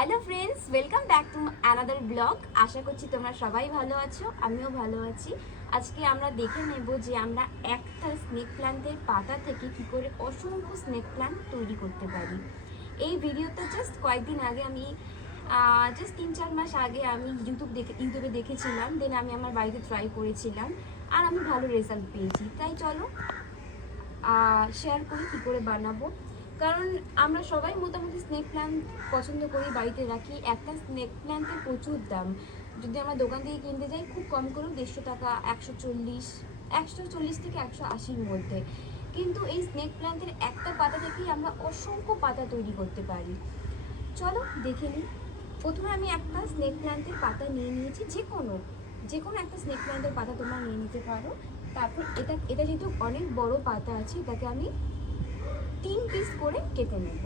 Hello friends, welcome back to another blog. আশা করছি তোমরা সবাই ভালো আছো, আমিও ভালো আছি। আজকে আমরা দেখে নেব যে আমরা একটা স্নেক প্ল্যান্টের পাতা থেকে কি করে অসংখ্য স্নেক প্ল্যান্ট তৈরি করতে পারি। এই ভিডিওটা জাস্ট কয়েকদিন আগে আমি জাস্ট 3-4 মাস আগে আমি ইউটিউবে দেখেছিলাম, দেন আমি আমার বাড়িতে ট্রাই করেছিলাম আর আমি ভালো রেজাল্ট পেয়েছি। তাই চলো শেয়ার করি কী করে বানাবো। কারণ আমরা সবাই মোটামুটি স্নেক প্ল্যান্ট পছন্দ করি, বাড়িতে রাখি। একটা স্নেক প্ল্যান্টের প্রচুর দাম, যদি আমরা দোকান থেকে কিনতে যাই খুব কম করেও 150 টাকা, 140 থেকে 180-র মধ্যে। কিন্তু এই স্নেক প্ল্যান্টের একটা পাতা থেকেই আমরা অসংখ্য পাতা তৈরি করতে পারি। চলো দেখে নিই। প্রথমে আমি একটা স্নেক প্ল্যান্টের পাতা নিয়ে নিয়েছি, যে কোনো একটা স্নেক প্ল্যান্টের পাতা তোমরা নিয়ে নিতে পারো। তারপর এটা যেহেতু অনেক বড় পাতা আছে, এটাকে আমি 3 পিস করে কেটে নেব।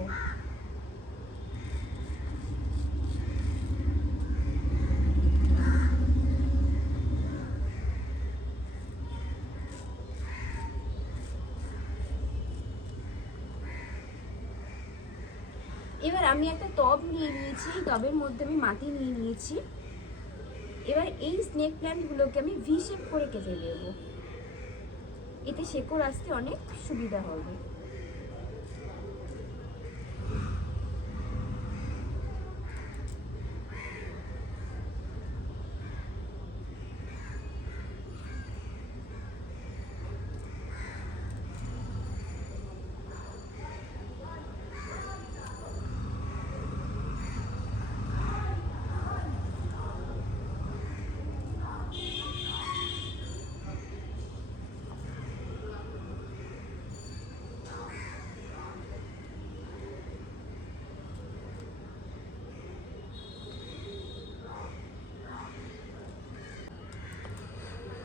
এবার আমি একটা টব নিয়ে নিয়েছি, টবের মধ্যে আমি মাটি নিয়ে নিয়েছি। এবার এই স্নেক প্ল্যান্টগুলোকে আমি ভি শেপ করে কেটে নেব, এতে শেকড় আসতে অনেক সুবিধা হবে।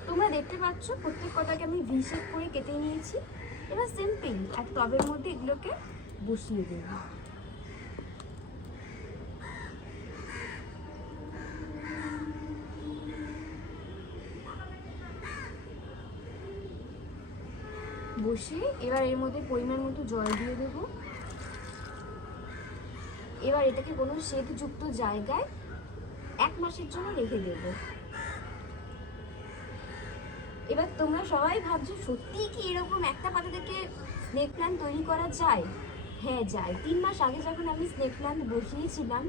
তোমরা দেখতে পাচ্ছ প্রত্যেক কটাকে আমি ভি শেপ করে কেটে নিয়েছি। এবার সিম্পল এক টবের মধ্যে এগুলোকে বসিয়ে দেব। বসিয়ে এবার এর মধ্যে পরিমাণ মতো জল দিয়ে দেব। এবার এটাকে কোনো শেডযুক্ত জায়গায় 1 মাসের জন্য রেখে দেব। এবার তোমরা সবাই ভাবছো সত্যি কি এরকম একটা পাতা থেকে স্নেক প্ল্যান্ট তৈরি করা যায়? হ্যাঁ যায়। 3 মাস আগে যখন আমি স্নেক প্ল্যান্ট বসিয়েছিলাম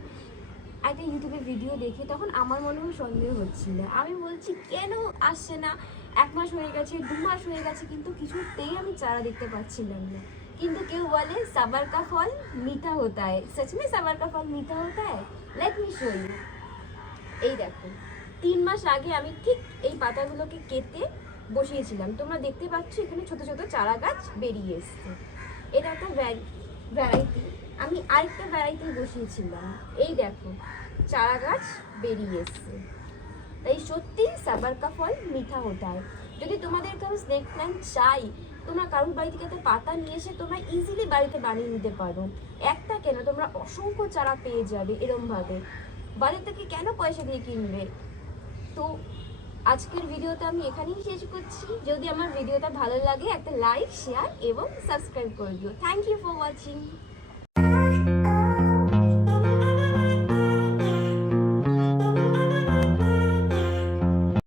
একটা ইউটিউবে ভিডিও দেখে, তখন আমার মনেও সন্দেহ হচ্ছিল। আমি বলছি কেন আসছে না, 1 মাস হয়ে গেছে, 2 মাস হয়ে গেছে, কিন্তু কিছুতেই আমি চারা দেখতে পাচ্ছিলাম না। কিন্তু কেউ বলে সবার কা ফল মিঠা হতা है। सच में सबर का फल मीठा होता है। Let me show you. এই দেখো 3 মাস আগে আমি ঠিক এই পাতাগুলোকে কেটে বসিয়েছিলাম। তোমরা দেখতে পাচ্ছ এখানে ছোট ছোট চারা গাছ বেরিয়ে এসছে। এটা একটা ভ্যারাইটি। আমি আরেকটা ভ্যারাইটি বসিয়েছিলাম, এই দেখো চারা গাছ বেরিয়ে এসছে। তাই সত্যি সবার কা ফল মিঠা হতা है। যদি তোমাদের কারো স্নেক প্ল্যান্ট চাই, তোমরা কারোর বাড়ি থেকে একটা পাতা নিয়ে এসে তোমরা ইজিলি বাড়িতে বানিয়ে নিতে পারো। একটা কেন, তোমরা অসংখ্য চারা পেয়ে যাবে এরমভাবে। বাড়ি থেকে কেন পয়সা দিয়ে কিনবে? তো আজকের ভিডিওটা আমি এখানেই শেষ করছি। যদি আমার ভিডিওটা ভালো লাগে একটা লাইক, শেয়ার এবং সাবস্ক্রাইব করে দিও। Thank you for watching.